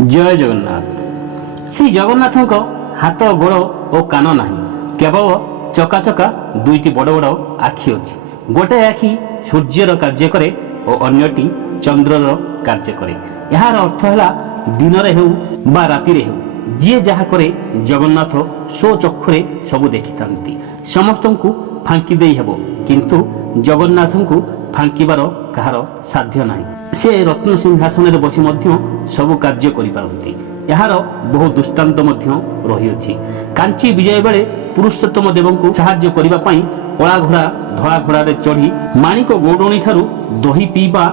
जय जगन्नाथ। श्री जगन्नाथ हाथ गोड़ और कान ना, केवल चका चका दुईटी बड़ बड़ आखि अच्छी। गोटे आखि सूर्यर कार्य करे और अन्यटी चंद्रर कार्य करे। यार अर्थ है दिन हो बा राति हो जी जहा करे जगन्नाथ सो चक्षुरे सबू देखि थांती। समस्त को फांकी दे हेबो किंतु जगन्नाथ को फांकीबार कहार साध्य नाही। से रत्न सिंहासन में बसी सबु कार्य करिपारନ୍ତି। यार बहु दृष्टांत रही। कांची विजय बेले पुरुषोत्तम देव को साहाय्य करने कला घोड़ा धला घोड़े चढ़ी माणिक गौडणी ठारू दही पीवा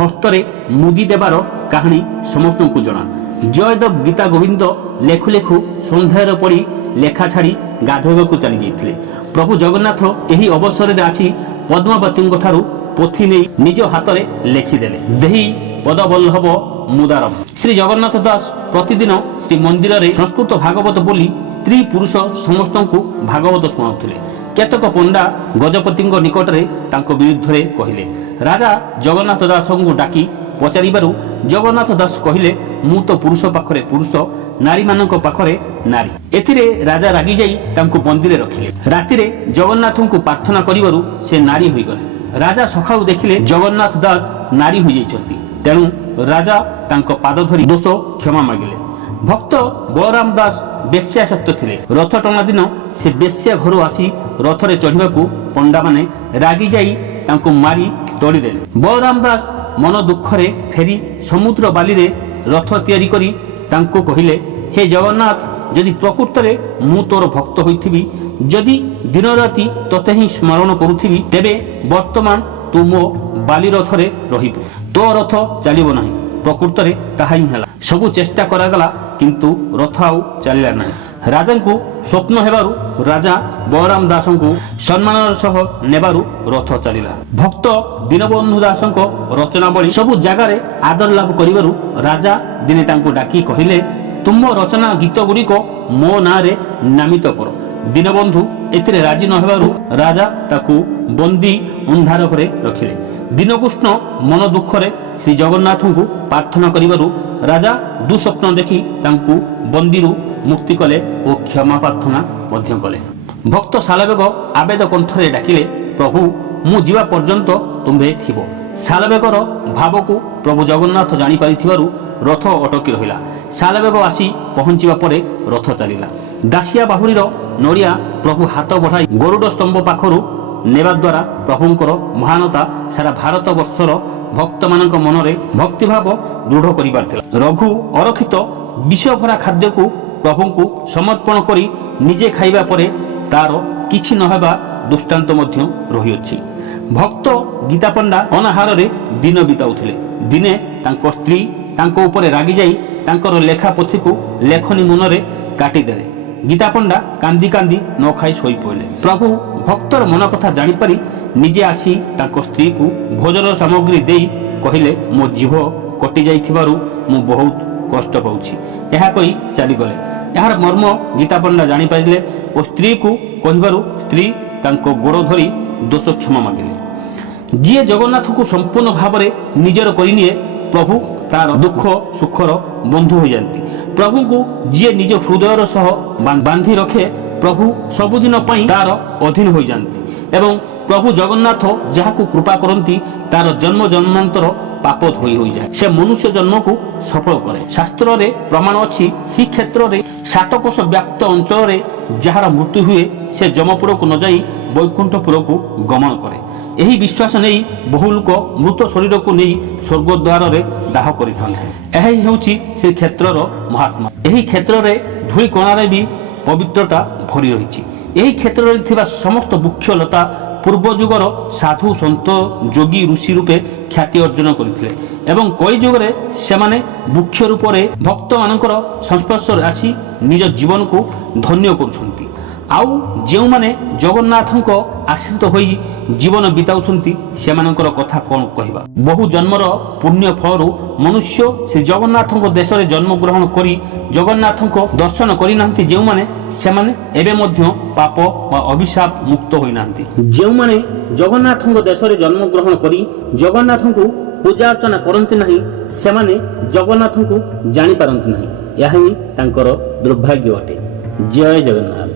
हस्तरे मुदी देवार कहानी समस्त को जना। जयदेव गीता गोविंद लेखु लेखु सन्ध्यार पड़ी लेखा छाड़ी गाधोबा चली जाते। प्रभु जगन्नाथ यही अवसर में आसी पद्मावती ठारू पोथी नहीं निज हाथ में लेखिदेले। देही पदवल्लभ मुदारम। श्री जगन्नाथ दास प्रतिदिन श्री मंदिर में संस्कृत भागवत बोली स्त्री पुरुष समस्त को भागवत शुणाउथिले। केतक पंडा गजपति निकट में विरुद्ध में कहले। राजा जगन्नाथ दास को डाकी पचारिबारु जगन्नाथ दास कहले मु तो पुरुष पाखरे पुरुष नारी मानक पाखरे नारी। एथिरे राजा रागी जाई तांको बंदी रे रखिले। रातिरे जगन्नाथ को प्रार्थना करिबारु से नारी होई गले। राजा सखाउ देखिले जगन्नाथ दास नारी हो जाइछंती। तेणु राजा तांको पाद धरी दोष क्षमा मागिले। भक्त बलराम दास बेश्यासक्त थिले। रथ टଣା दिन से बेश्या घर आसी रथरे चढ़िबाकू पंडा माने रागी जाई तांको मारी तोड़ी देले। बलराम दास मन दुखरे फेरी समुद्र बाली रे रथ तैयारी करी तांको कहिले, हे जगन्नाथ यदि प्रकृत रे मु तोर भक्त होइथिबी, यदि दिन राति तते ही स्मरण करुथिबी, तेबे वर्तमान तू मो बाली रथरे रहिबु। तो रथ चलिबो नाही। प्रकृत रे ताहा ही हला। सबु चेष्टा करागला किंतु रथ आउ चलिला नाही। राजा को स्वप्न हेबारु राजा बलराम दास को सम्मान सह नेबारु रथ चलिला। भक्त दीनबंधु दास रचनावली सबु जगार आदर लाभ करिबारु राजा दिने तांको डाकी कहिले, तुम रचना गीत गुड़िक मो ना रे नामित कर। दीनबंधु एथिरे राजी न हेबारु राजा ताकू बंदी अंधार घरे रखिले। दीनकृष्ण मन दुखरे श्री जगन्नाथ को प्रार्थना करिबारु राजा दुस्वप्न देखी तांकू बंदीरु मुक्ति कले और क्षमा प्रार्थना मध्य कले। भक्त सालबेग आवेद कंठरे डाकिले, प्रभु मु जीवा पर्यंत तुम्भे थिबो। सालबेगर भाव को प्रभु जगन्नाथ जानी पारिथिबारु रथ अटकी रहिला। सालबेग आसी पहुंचिबा परे रथ चलिला। दासिया बाहुरीर नड़िया प्रभु हाथ बढ़ाई गरुड़ स्तंभ पाखरु नेबा द्वारा प्रभुंकर महानता सारा भारत वर्षर भक्त मानक मनरे भक्तिभाव दृढ़ करिबारथिला। रघु अरक्षित विष भरा खाद्य को प्रभु को समर्पण करी निजे खाइबा परे तार किछि नहेबा दृष्टांत मध्य रहिअछि। भक्त गीता पंडा अनाहार रे दिन बिताउथिले। दिने तांको स्त्री तांको उपरे रागी जाई तांकर लेखा पोथी को लेखनी मुनरे काटी देले। गीता पंडा कांदी कांदी न खाई सोई पड़े। प्रभु भक्तर मन कथा जानी पारी निजे आसी तांको स्त्री को भोजन सामग्री देई कहिले, मो जीव कटि जाइथिबारु मु बहुत कष्ट पाउछि। यहा कहि चली गले। यार मर्म गीता पंडा जानी पारिले और स्त्री को कहिबारु स्त्री तांको गोड़ धरी दोष क्षमा मागिले। जी जगन्नाथ को संपूर्ण भाव में निजर करिनिए प्रभु तार दुख सुखर बंधु हो जाती। प्रभु को जी निज हृदयर सह बांधी रखे प्रभु सबुदिन पाई तार अधीन हो जाती। एवं प्रभु जगन्नाथ जहां कृपा करती तार जन्म जन्मांतर पाप धोई हो जाए। से मनुष्य जन्म को सफल करे। शास्त्र रे प्रमाण अच्छी श्री क्षेत्र रे 7 कोश व्याप्त अंचल रे जार मृत्यु हुए से जमपुर को न जाई वैकुंठपुर को गमन करे। यही विश्वास नहीं बहु लोक मृत शरीर को नहीं स्वर्गद्वार रे दाह करिथांते। यही हेउची श्री क्षेत्रर महात्मा। यही क्षेत्र रे धूଳି कणारे भी पवित्रता भरी रही। यही क्षेत्र रे थिबा समस्त वृक्ष लता पूर्व जुगर साधु सन्त जोगी ऋषि रूपे ख्याति अर्जन करथिले एवं कई जुगरे सेमाने वृक्ष रूप रे भक्त मानकर संस्पर्श आसी निज जीवन को धन्य करुछंती। आउ जेउ माने जगन्नाथक आश्रित होई जीवन बिताउछंती सेमानकर कथा कोन कहिबा। बहु जन्मर पुण्य फलरु मनुष्य श्री जगन्नाथक देश रे जन्म ग्रहण करी जगन्नाथक दर्शन करि नांती। जेउ माने सेमाने एबे मध्य पाप वा अभिशाप मुक्त होई नांती। जेउ माने जगन्नाथक देश रे जन्म ग्रहण करी जगन्नाथक ପୂଜା ଅର୍ଚ୍ଚନା କରନ୍ତି ନାହିଁ ସେମାନେ ଜଗନ୍ନାଥଙ୍କୁ ଜାଣିପାରନ୍ତି ନାହିଁ। ଏହା ହିଁ ତାଙ୍କର ଦୁର୍ଭାଗ୍ୟ ଅଟେ। ଜୟ ଜଗନ୍ନାଥ।